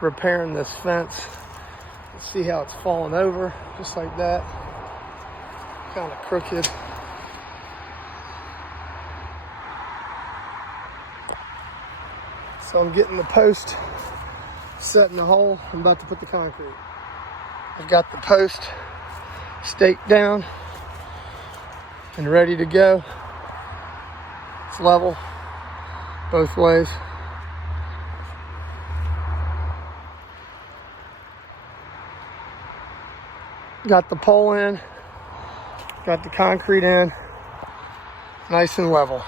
repairing this fence. See how it's falling over, just like that. Kind of crooked. So I'm getting the post set in the hole. I'm about to put the concrete. I've got the post staked down and ready to go. It's level both ways. Got the pole in, got the concrete in, nice and level.